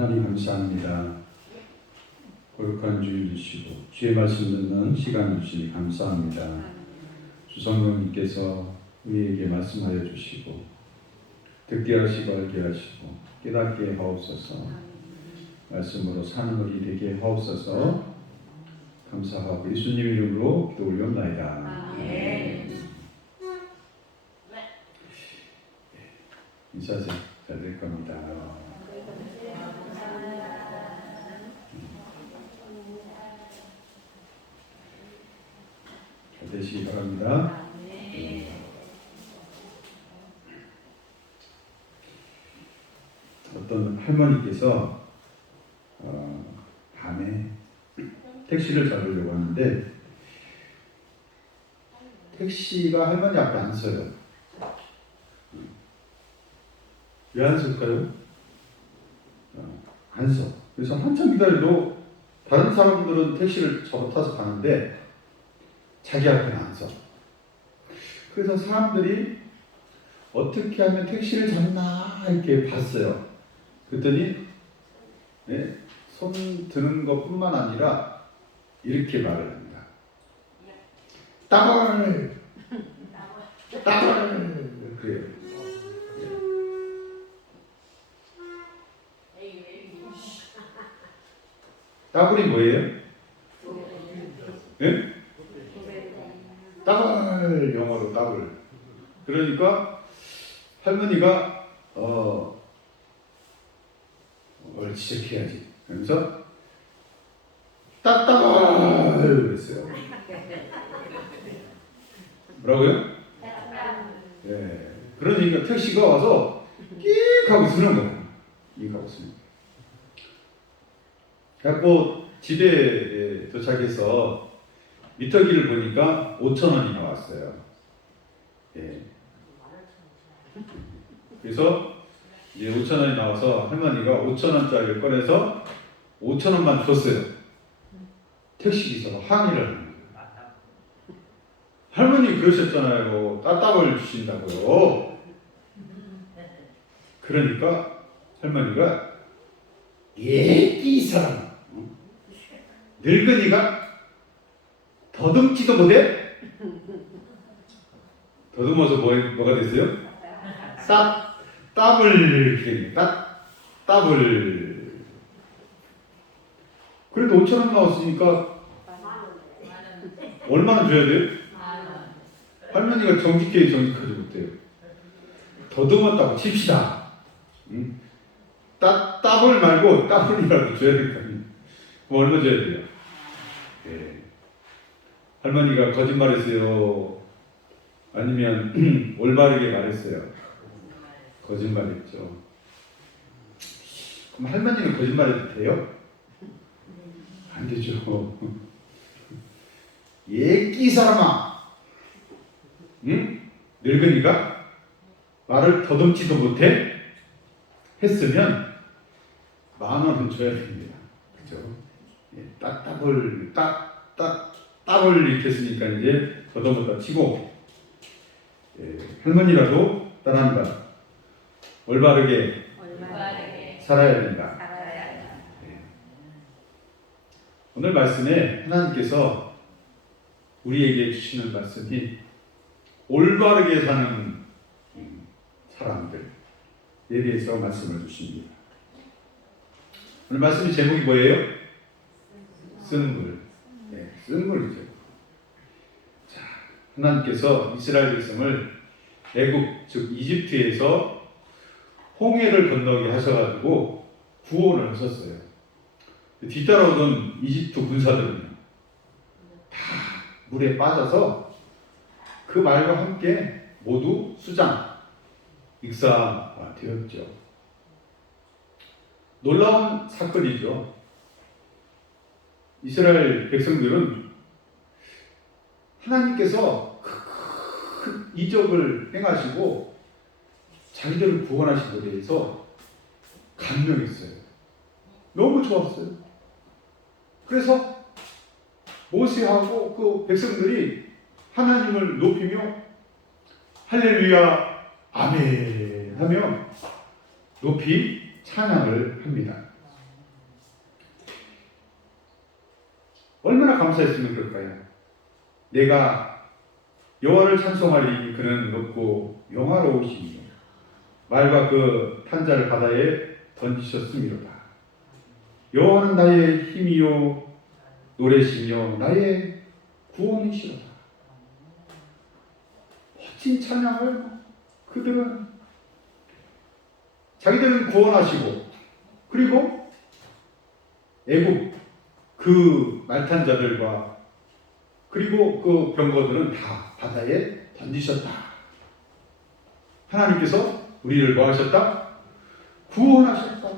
하나님 감사합니다. 거룩한 주일 주시고 주의 말씀 듣는 시간 주시니 감사합니다. 주성령님께서 우리에게 말씀하여 주시고 듣게 하시고 알게 하시고 깨닫게 하옵소서. 말씀으로 사는 우리 되게 하옵소서. 감사하고 예수님 이름으로 기도 올려옵나이다. 인사 잘 될 겁니다. 잘 되시기 바랍니다. 어떤 할머니께서 밤에 택시를 잡으려고 하는데 택시가 할머니 앞에 안 서요. 왜 안 설까요? 안 서. 그래서 한참 기다려도 다른 사람들은 택시를 타서 가는데 자기 앞에는 안 서. 그래서 사람들이 어떻게 하면 택시를 잡나 이렇게 봤어요. 그랬더니 손 드는 것뿐만 아니라 이렇게 말을 합니다. 따블 그래요. 따블이 뭐예요? 네? 따블, 영어로 따블. 그러니까 할머니가 뭘 지적해야지. 그러면서 따따블 그랬어요. 뭐라고요? 네. 그러니까 택시가 와서 끽 하고 쓰는 거예요. 끽 하고 쓰는 거예요. 그래갖고 집에 도착해서 미터기를 보니까 5,000원이 나왔어요. 예. 그래서 이제 5,000원이 나와서 할머니가 5,000원짜리를 꺼내서 5,000원만 줬어요. 택시기사가 항의를 하는 거예요. 할머니 그러셨잖아요. 따따블 주신다고요. 그러니까 할머니가 이 사람 늙은이가 더듬지도 못해? 더듬어서 뭐가 됐어요? 따블 따블. 그래도 5,000원 나왔으니까 얼마나 줘야 돼요? 할머니가 정직하지 못해요. 더듬었다고 칩시다. 따블 말고 따블이라도 줘야 될 거 아니에요. 그럼 얼마 줘야 돼요? 네. 할머니가 거짓말했어요? 아니면 올바르게 말했어요? 거짓말했죠. 그럼 할머니는 거짓말해도 돼요? 안 되죠. 예끼 사람아, 응? 늙은이가 말을 더듬지도 못해? 했으면 10,000원은 줘야 됩니다. 그죠? 예, 따블 이렇게 했으니까 이제 더듬었다 치고, 할머니라도 따라한다. 올바르게 살아야 된다. 오늘 말씀에 하나님께서 우리에게 주시는 말씀이 올바르게 사는 사람들에 대해서 말씀을 주십니다. 오늘 말씀의 제목이 뭐예요? 쓴물. 네, 쓴물이죠. 자, 하나님께서 이스라엘 백성을 애굽, 즉 이집트에서 홍해를 건너게 하셔가지고 구원을 하셨어요. 뒤따라오던 이집트 군사들은요, 다 물에 빠져서 그 말과 함께 모두 수장, 익사가 되었죠. 놀라운 사건이죠. 이스라엘 백성들은 하나님께서 큰 이적을 행하시고 자기들을 구원하신 것에 대해서 감명했어요. 너무 좋았어요. 그래서 모세하고 그 백성들이 하나님을 높이며 할렐루야 아멘 하며 높이 찬양을 합니다. 감사했으면 그럴까요? 내가 여호와를 찬송하리 그는 높고 영화로우시며 말과 그 탄자를 바다에 던지셨음이로다. 여호와는 나의 힘이요 노래시며 나의 구원이시로다. 멋진 찬양을 그들은 자기들은 구원하시고 그리고 애국 그 말탄 자들과 그리고 그 병거들은 다 바다에 던지셨다. 하나님께서 우리를 뭐 하셨다? 구원하셨다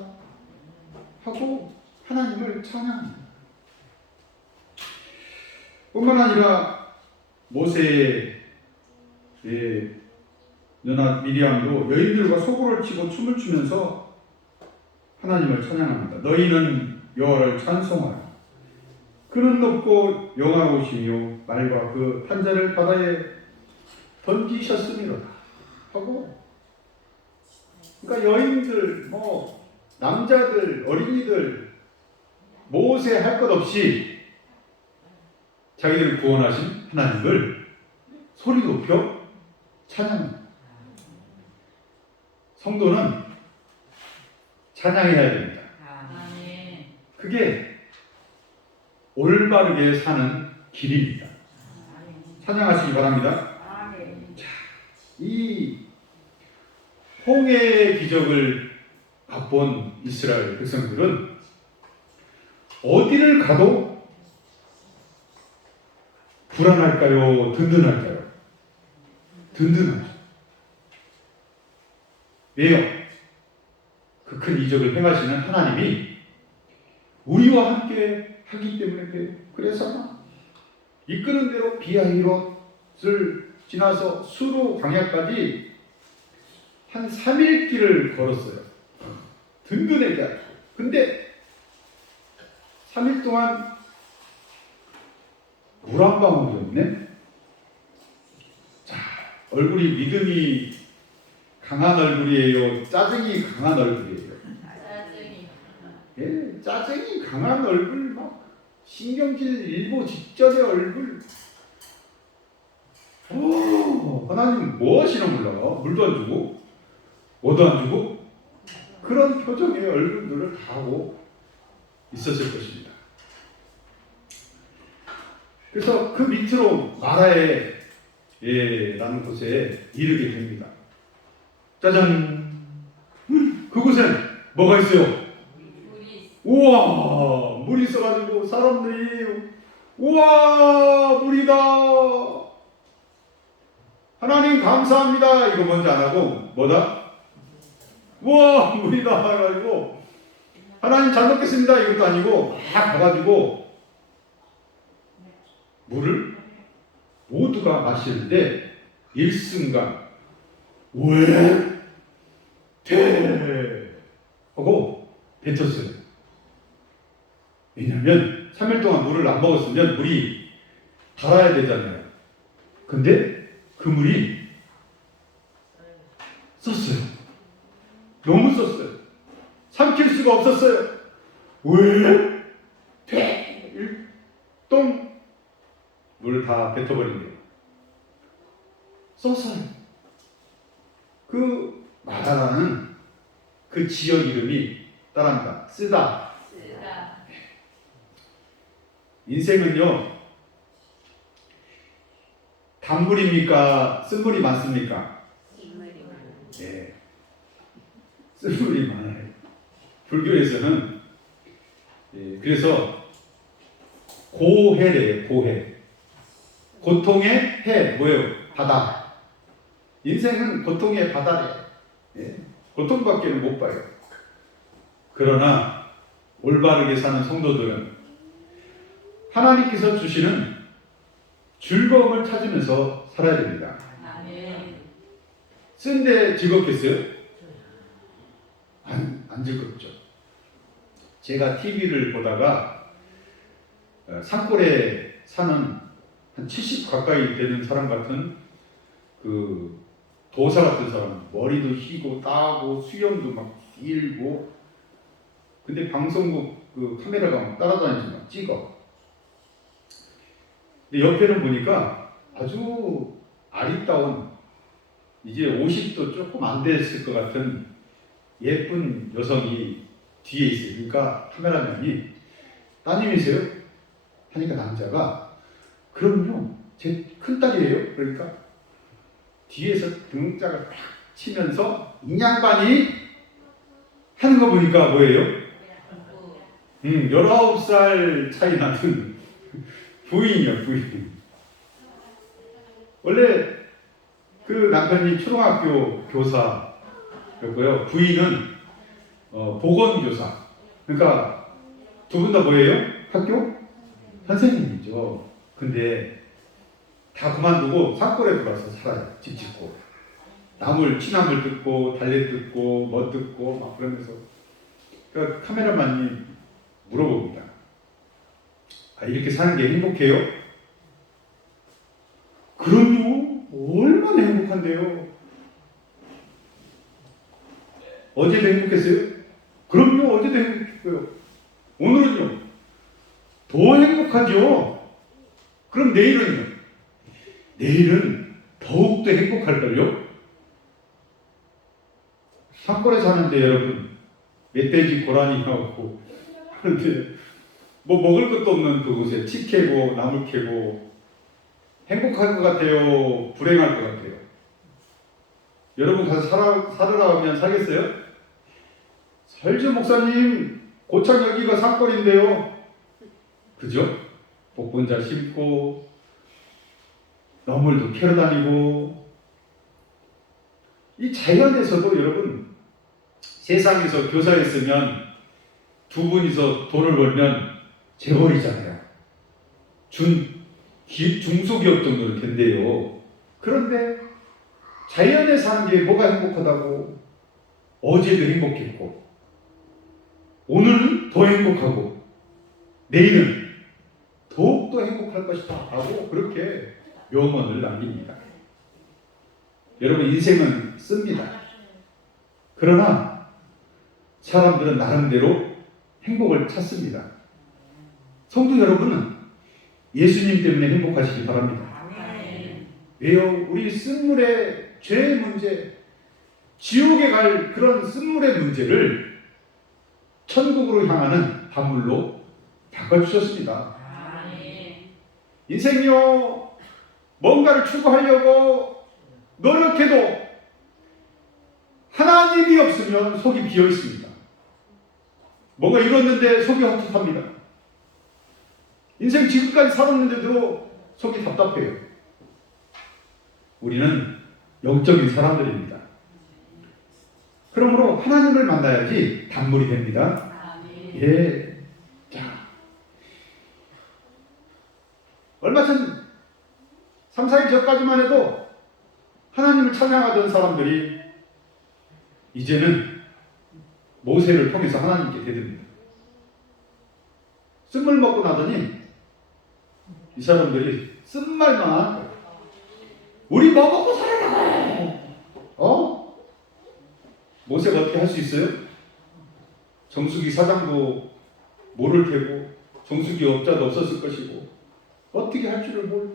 하고 하나님을 찬양합니다. 뿐만 아니라 모세의 누나 미리암도 여인들과 소고를 치고 춤을 추면서 하나님을 찬양합니다. 너희는 여호와를 찬송하라. 그는 높고 영화로우시며 말과 그 탄자를 바다에 던지셨음이로다 하고, 그러니까 여인들, 남자들, 어린이들 모세 할 것 없이 자기들을 구원하신 하나님을 소리 높여 찬양합니다. 성도는 찬양해야 됩니다. 그게 올바르게 사는 길입니다. 찬양하시기 바랍니다. 자, 이 홍해의 기적을 맛본 이스라엘 백성들은 어디를 가도 불안할까요? 든든할까요? 든든하죠. 왜요? 그 큰 이적을 행하시는 하나님이 우리와 함께 하기 때문에, 그래서 이끄는 대로 비아히롯을 지나서 수로 광야까지 한 3일 길을 걸었어요. 든든하게 하고. 근데 3일 동안 물 한 방울이 없네. 자, 얼굴이 믿음이 강한 얼굴이에요? 짜증이 강한 얼굴이에요? 짜증이 강한 얼굴, 막 신경질 일보 직전의 얼굴. 하나님 뭐 하시나 몰라. 물도 안 주고 뭐도 안 주고 그런 표정의 얼굴들을 다 하고 있었을 것입니다. 그래서 그 밑으로 마라에 라는 곳에 이르게 됩니다. 짜잔! 그곳엔 뭐가 있어요? 우와! 물이 있어가지고 사람들이 우와! 물이다! 하나님 감사합니다! 이거 먼저 안 하고 뭐다? 우와! 물이다! 해가지고 하나님 잘 먹겠습니다! 이것도 아니고 막 가가지고 물을 모두가 마시는데 일순간 왜? 대! 하고 뱉었어요. 왜냐하면 3일 동안 물을 안 먹었으면 물이 달아야 되잖아요. 근데 그 물이 썼어요. 너무 썼어요. 삼킬 수가 없었어요. 왜? 똥! 물 다 뱉어버린 거예요. 썼어요. 그 마다라는 그 지역 이름이 따라합니다. 쓰다. 인생은요, 단물입니까? 쓴물이 많습니까? 네, 쓴물이 많아요. 불교에서는 그래서 고해래요. 고해. 고통의 해 뭐예요? 바다. 인생은 고통의 바다래요. 고통밖에 못 봐요. 그러나 올바르게 사는 성도들은 하나님께서 주시는 즐거움을 찾으면서 살아야 됩니다. 쓴데 즐겁겠어요? 안 즐겁죠. 제가 TV를 보다가 산골에 사는 한 70 가까이 되는 사람 같은 그 도사 같은 사람, 머리도 휘고 따고 수염도 막 길고, 근데 방송국 그 카메라가 막 따라다니면서 막 찍어. 근데 옆에는 보니까 아주 아리따운 이제 50도 조금 안 됐을 것 같은 예쁜 여성이 뒤에 있어요. 그러니까 카메라맨이 따님이세요? 하니까 남자가 그럼요. 제 큰딸이에요. 그러니까 뒤에서 등짝을 딱 치면서 이 양반이 하는 거 보니까 뭐예요? 19살 차이 나는 부인이요, 부인. 원래 그 남편이 초등학교 교사였고요. 부인은 보건교사. 그러니까 두 분 다 뭐예요? 학교? 선생님이죠. 근데 다 그만두고 산골에 들어와서 살아요. 집 짓고. 취나물 뜯고, 달래 뜯고, 뭐 뜯고, 막 그러면서. 그러니까 카메라만이 물어봅니다. 아, 이렇게 사는 게 행복해요? 그럼요. 얼마나 행복한데요. 어제도 행복했어요? 그럼요. 어제도 행복했고요. 오늘은요. 더 행복하죠. 그럼 내일은요? 내일은 더욱더 행복할걸요? 산골에 사는데 여러분 멧돼지 고라니 나오고 그런데 뭐 먹을 것도 없는 그곳에 치 캐고 나물 캐고 행복할 것 같아요? 불행할 것 같아요? 여러분 가서 살으라 하면 살겠어요? 설주 목사님 고창 여기가 산골인데요. 그죠? 복분자 심고 나물도 캐러 다니고 이 자연에서도 여러분 세상에서 교사했으면 두 분이서 돈을 벌면 재벌이잖아요. 중소기업 정도는 된대요. 그런데 자연에 사는 게 뭐가 행복하다고? 어제도 행복했고 오늘은 더 행복하고 내일은 더욱더 행복할 것이다 하고 그렇게 명언을 남깁니다. 여러분 인생은 씁니다. 그러나 사람들은 나름대로 행복을 찾습니다. 성도 여러분은 예수님 때문에 행복하시기 바랍니다. 왜요? 우리 쓴물의 죄의 문제, 지옥에 갈 그런 쓴물의 문제를 천국으로 향하는 단물로 바꿔주셨습니다. 인생이요, 뭔가를 추구하려고 노력해도 하나님이 없으면 속이 비어 있습니다. 뭔가 이뤘는데 속이 헛헛합니다. 인생 지금까지 살았는데도 속이 답답해요. 우리는 영적인 사람들입니다. 그러므로 하나님을 만나야지 단물이 됩니다. 예. 자, 얼마 전 3, 4일 전까지만 해도 하나님을 찬양하던 사람들이 이제는 모세를 통해서 하나님께 대듭니다. 쓴물 먹고 나더니 이 사람들이 쓴말만 하는 거예요. 우리 뭐 먹고 살아라. 모세가 어떻게 할 수 있어요? 정수기 사장도 모를 테고 정수기 업자도 없었을 것이고 어떻게 할 줄을 몰라.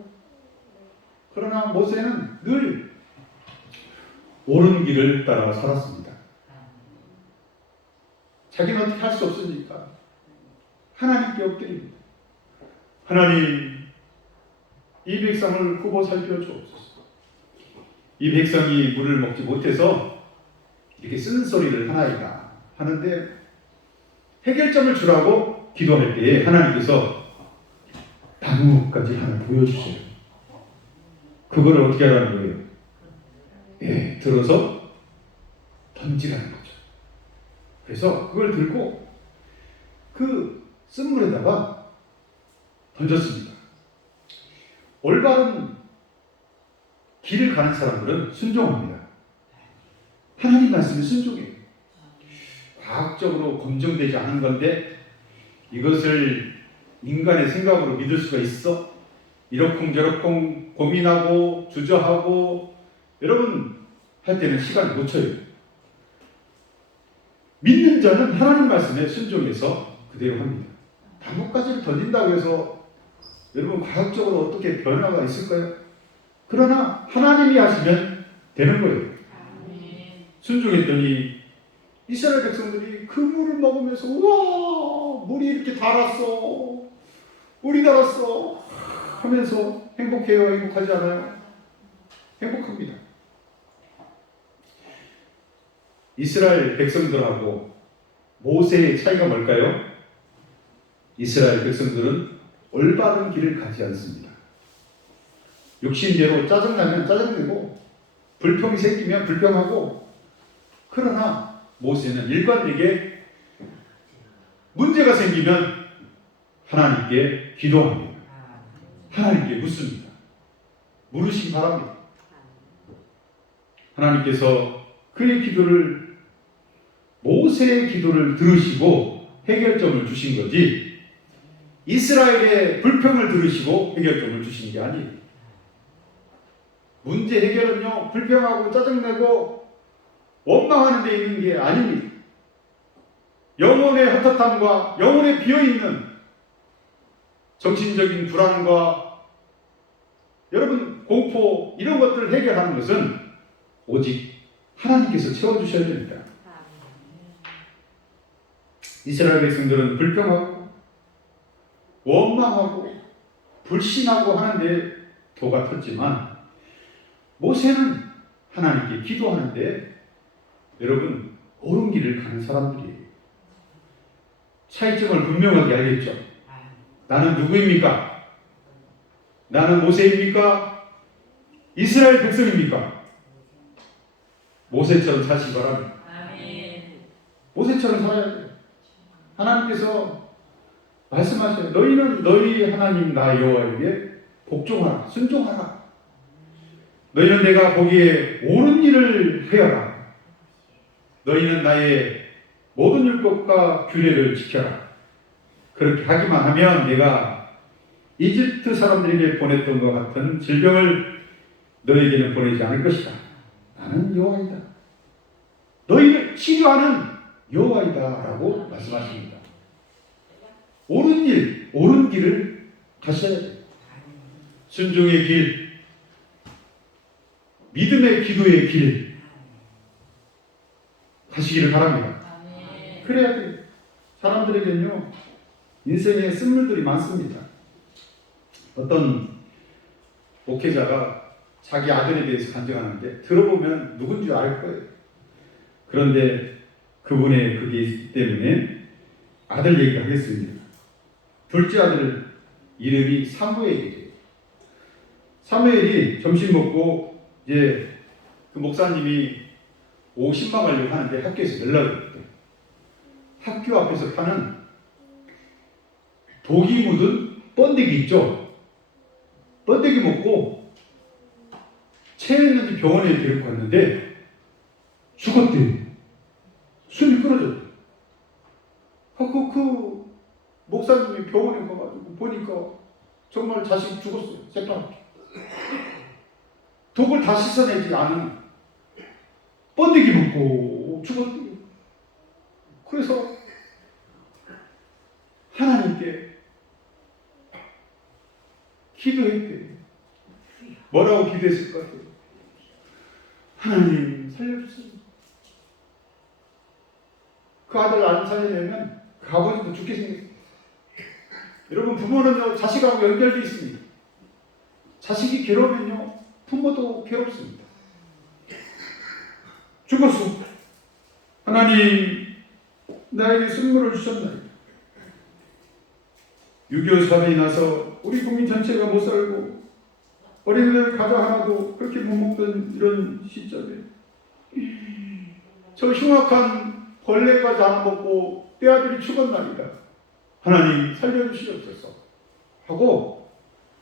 그러나 모세는 늘 옳은 길을 따라 살았습니다. 자기는 어떻게 할 수 없으니까 하나님께 엎드립니다. 하나님, 이 백성을 굽어 살펴주옵소서. 이 백성이 물을 먹지 못해서 이렇게 쓴소리를 하나이다 하는데 해결점을 주라고 기도할 때에 하나님께서 나무까지 하나 보여주세요. 그거를 어떻게 하라는 거예요? 예, 들어서 던지라는 거죠. 그래서 그걸 들고 그 쓴물에다가 던졌습니다. 올바른 길을 가는 사람들은 순종합니다. 하나님 말씀에 순종해요. 과학적으로 검증되지 않은 건데 이것을 인간의 생각으로 믿을 수가 있어? 이러쿵저러쿵 고민하고 주저하고 여러분 할 때는 시간을 놓쳐요. 믿는 자는 하나님 말씀에 순종해서 그대로 합니다. 나뭇가지를 던진다고 해서 여러분 과학적으로 어떻게 변화가 있을까요? 그러나 하나님이 하시면 되는 거예요. 순종했더니 이스라엘 백성들이 그 물을 먹으면서 우와 물이 이렇게 달았어, 물이 달았어 하면서 행복해요? 행복하지 않아요? 행복합니다. 이스라엘 백성들하고 모세의 차이가 뭘까요? 이스라엘 백성들은 올바른 길을 가지 않습니다. 욕심대로 짜증나면 짜증내고 불평이 생기면 불평하고, 그러나 모세는 일관되게 문제가 생기면 하나님께 기도합니다. 하나님께 묻습니다. 물으시기 바랍니다. 하나님께서 그의 기도를, 모세의 기도를 들으시고 해결점을 주신 거지, 이스라엘의 불평을 들으시고 해결점을 주신 게 아니에요. 문제 해결은요, 불평하고 짜증내고 원망하는 데 있는 게 아닙니다. 영혼의 헛헛함과 영혼에 비어있는 정신적인 불안과 여러분 공포, 이런 것들을 해결하는 것은 오직 하나님께서 채워주셔야 됩니다. 이스라엘 백성들은 불평하고 원망하고 불신하고 하는데 도가 텄지만, 모세는 하나님께 기도하는데 여러분 옳은 길을 가는 사람들이에요. 차이점을 분명하게 알겠죠? 나는 누구입니까? 나는 모세입니까? 이스라엘 백성입니까? 모세처럼 사시기 바랍니다. 모세처럼 살아야 돼요. 하나님께서 말씀하셔요. 너희는 너희 하나님 나 여호와에게 복종하라, 순종하라. 너희는 내가 보기에 옳은 일을 하여라. 너희는 나의 모든 율법과 규례를 지켜라. 그렇게 하기만 하면 내가 이집트 사람들에게 보냈던 것 같은 질병을 너희에게는 보내지 않을 것이다. 나는 여호와이다. 너희를 치료하는 여호와이다 라고 말씀하십니다. 옳은 일, 옳은 길을 가셔야 돼요. 순종의 길, 믿음의 기도의 길 가시기를 바랍니다. 그래야 돼요. 사람들에게는요, 인생에 쓴물들이 많습니다. 어떤 목회자가 자기 아들에 대해서 간증하는데 들어보면 누군지 알 거예요. 그런데 그분의 그게 있기 때문에 아들 얘기를 하겠습니다. 둘째 아들 이름이 사무엘이에요. 사무엘이 점심 먹고 이제 그 목사님이 오후 신방 가려고 하는데 학교에서 연락이 왔대요. 학교 앞에서 파는 독이 묻은 번데기 있죠? 번데기 먹고 체했는지 병원에 데리고 갔는데 죽었대요. 숨이 끊어졌대요. 그 목사님이 병원에 가가지고 보니까 정말 자식이 죽었어요. 새까맣게. 독을 다 씻어내지 않은 번데기 먹고 죽었대요. 그래서 하나님께 기도했대요. 뭐라고 기도했을 것 같아요? 하나님 살려주세요. 그 아들을 안 살리려면 그 아버지도 죽게 생겼어요. 여러분, 부모는요 자식하고 연결되어 있습니다. 자식이 괴로우면요 부모도 괴롭습니다. 죽었어. 하나님 나에게 선물을 주셨나이다. 6.25 사변이 나서 우리 국민 전체가 못 살고 어린이들 과자 하나도 그렇게 못 먹던 이런 시점에 저 흉악한 벌레까지 안 먹고 내 아들이 죽었나이다. 하나님 살려주시옵소서 하고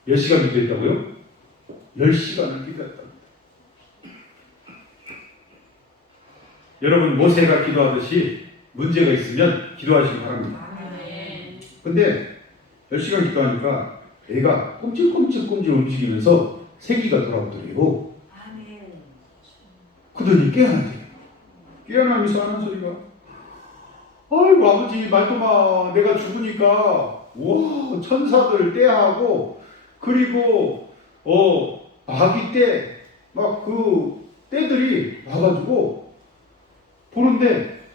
몇 시간 기도했다고요? 10시간을 기도했답니다. 여러분, 모세가 기도하듯이 문제가 있으면 기도하시기 바랍니다. 근데 10시간 기도하니까 애가 꼼찔꼼찔 움직이면서 생기가 돌아오더래요. 그러더니 깨어나대요. 깨어나면서 하는 소리가, 아이고 아버지 말도마, 내가 죽으니까 우와 천사들 떼하고 그리고 마귀 때 막 그 떼들이 와가지고 보는데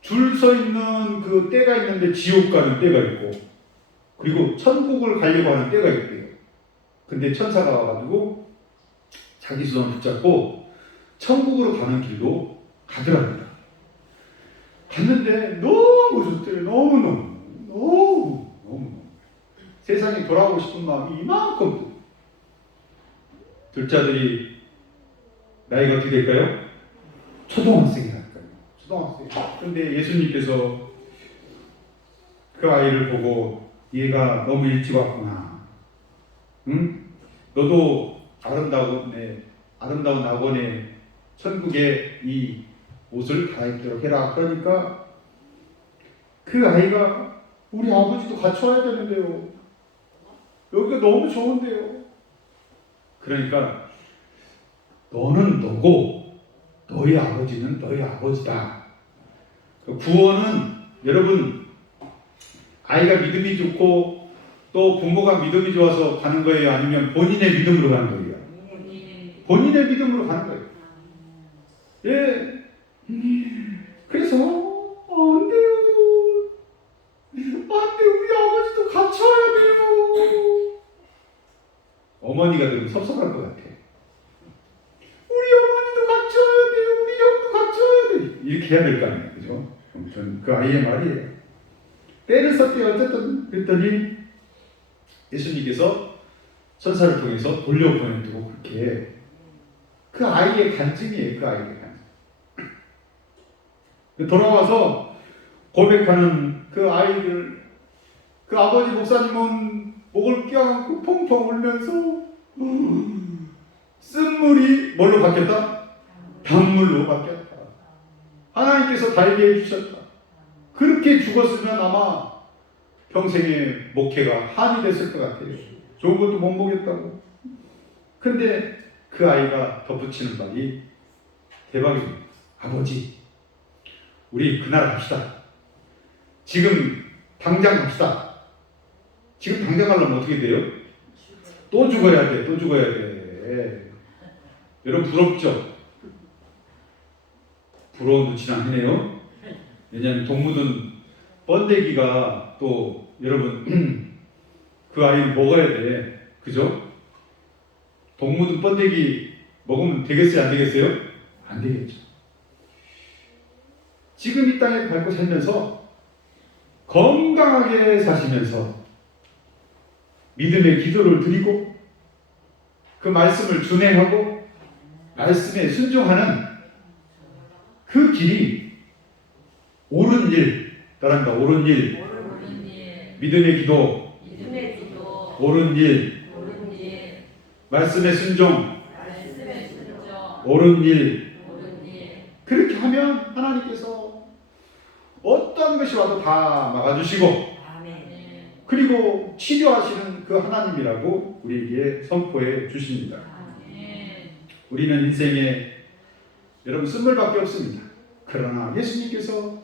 줄 서 있는 그 떼가 있는데 지옥 가는 떼가 있고 그리고 천국을 가려고 하는 떼가 있대요. 근데 천사가 와가지고 자기 손을 붙잡고 천국으로 가는 길로 가더랍니다. 갔는데 너무 좋대요. 너무 세상에 돌아오고 싶은 마음이 이만큼. 둘째 아들이 나이가 어떻게 될까요? 초등학생이랄까요. 초등학생. 그런데 예수님께서 그 아이를 보고 얘가 너무 일찍 왔구나. 응? 너도 아름다운 낙원의 천국의 이 옷을 갈아입도록 해라. 그러니까 그 아이가 우리 아버지도 같이 와야 되는데요. 여기가 너무 좋은데요. 그러니까 너는 너고 너희 아버지는 너희 아버지다. 구원은 여러분 아이가 믿음이 좋고 또 부모가 믿음이 좋아서 가는 거예요? 아니면 본인의 믿음으로 가는 거예요? 본인의 믿음으로 가는 거예요. 예. 그래서 안 돼요. 우리 아버지도 같이 와야 돼요. 어머니가 들으면 섭섭할 것 같아. 우리 어머니도 같이 와야 돼요. 우리 형도 같이 와야 돼. 이렇게 해야 될 거 아니에요. 그죠? 아무튼 그 아이의 말이에요. 때를 썼대요. 어쨌든 그랬더니 예수님께서 천사를 통해서 돌려보내고 그렇게 그 아이의 간증이에요. 그 아이의 간증. 돌아와서 고백하는 그 아이들, 그 아버지 목사님은 목을 껴안고 펑펑 울면서 쓴물이 뭘로 바뀌었다? 단물로 바뀌었다. 하나님께서 달게 해주셨다. 그렇게 죽었으면 아마 평생의 목회가 한이 됐을 것 같아요. 좋은 것도 못 보겠다고. 근데 그 아이가 덧붙이는 말이 대박입니다. 아버지, 우리 그날 갑시다. 지금 당장 갑시다. 지금 당장 가려면 어떻게 돼요? 또 죽어야 돼. 또 죽어야 돼. 여러분 부럽죠? 부러운 눈치는 아니네요. 왜냐하면 동무든 번데기가 또 여러분 그 아이는 먹어야 돼. 그죠? 동무든 번데기 먹으면 되겠어요? 안 되겠어요? 안 되겠죠. 지금 이 땅에 밟고 살면서 건강하게 사시면서 믿음의 기도를 드리고 그 말씀을 준행하고 말씀에 순종하는 그 길이 옳은 일, 따라합니다. 옳은 일, 믿음의 기도, 옳은 일, 말씀의 순종, 옳은 일. 그렇게 하면 하나님께서 어떤 것이 와도 다 막아주시고 그리고 치료하시는 그 하나님이라고 우리에게 선포해 주십니다. 우리는 인생에 여러분 쓴물밖에 없습니다. 그러나 예수님께서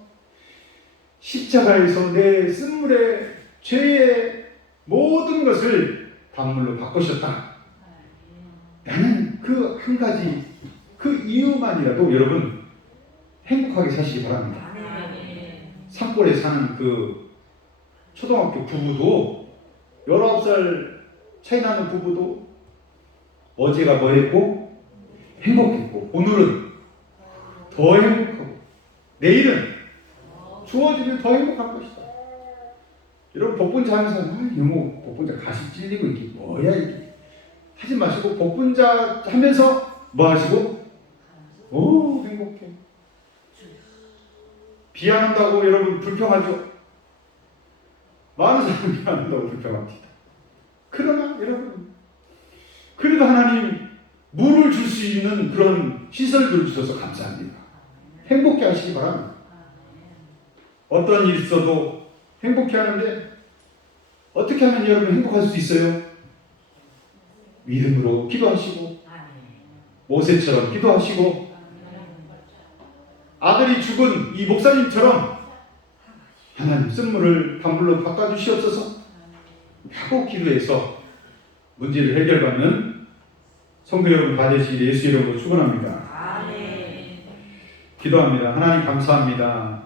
십자가에서 내 쓴물의 죄의 모든 것을 단물로 바꾸셨다. 나는 그 한 가지 그 이유만이라도 여러분 행복하게 사시기 바랍니다. 산골에 사는 그 초등학교 부부도 19살 차이 나는 부부도 어제가 뭐 했고 행복했고 오늘은 더 행복하고 내일은 주어지면 더 행복할 것이다. 여러분 복분자 하면서 이모 복분자 가시 찔리고 이게 뭐야 이게 하지 마시고 복분자 하면서 뭐 하시고 오 행복해. 비 안 온다고 여러분 불평하죠? 많은 사람이 비 안 온다고 불평합니다. 그러나 여러분 그래도 하나님 물을 줄 수 있는 그런 시설들을 주셔서 감사합니다. 행복해 하시기 바랍니다. 어떤 일이 있어도 행복해 하는데 어떻게 하면 여러분 행복할 수 있어요? 믿음으로 기도하시고 모세처럼 기도하시고 아들이 죽은 이 목사님처럼 하나님 쓴물을 단물로 바꿔주시옵소서 하고 기도해서 문제를 해결받는 성도 여러분 다 되시길 예수 이름으로 축원합니다. 아멘. 기도합니다. 하나님 감사합니다.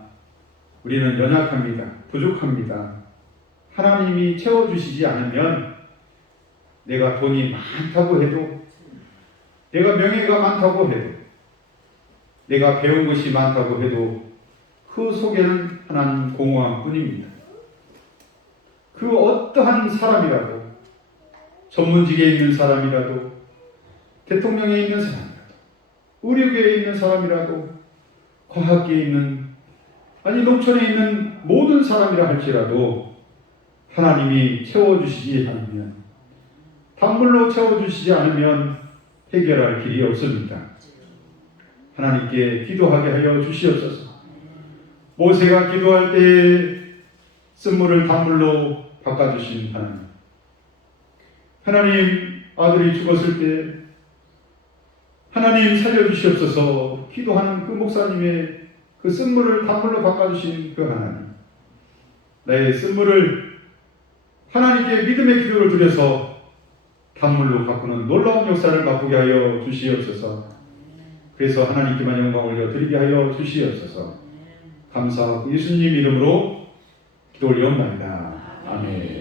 우리는 연약합니다. 부족합니다. 하나님이 채워주시지 않으면 내가 돈이 많다고 해도, 내가 명예가 많다고 해도, 내가 배운 것이 많다고 해도 그 속에는 하나님 공허함 뿐입니다. 그 어떠한 사람이라도, 전문직에 있는 사람이라도, 대통령에 있는 사람이라도, 의료계에 있는 사람이라도, 과학계에 있는, 아니 농촌에 있는 모든 사람이라 할지라도 하나님이 채워주시지 않으면, 단물로 채워주시지 않으면 해결할 길이 없습니다. 하나님께 기도하게 하여 주시옵소서. 모세가 기도할 때 쓴물을 단물로 바꿔주신 하나님, 하나님 아들이 죽었을 때 하나님 살려주시옵소서 기도하는 그 목사님의 그 쓴물을 단물로 바꿔주신 그 하나님, 나의 쓴물을 하나님께 믿음의 기도를 드려서 단물로 바꾸는 놀라운 역사를 맛보게 하여 주시옵소서. 그래서 하나님께만 영광 올려드리게 하여 주시옵소서. 감사하고 예수님 이름으로 기도 올려옵나이다. 아멘.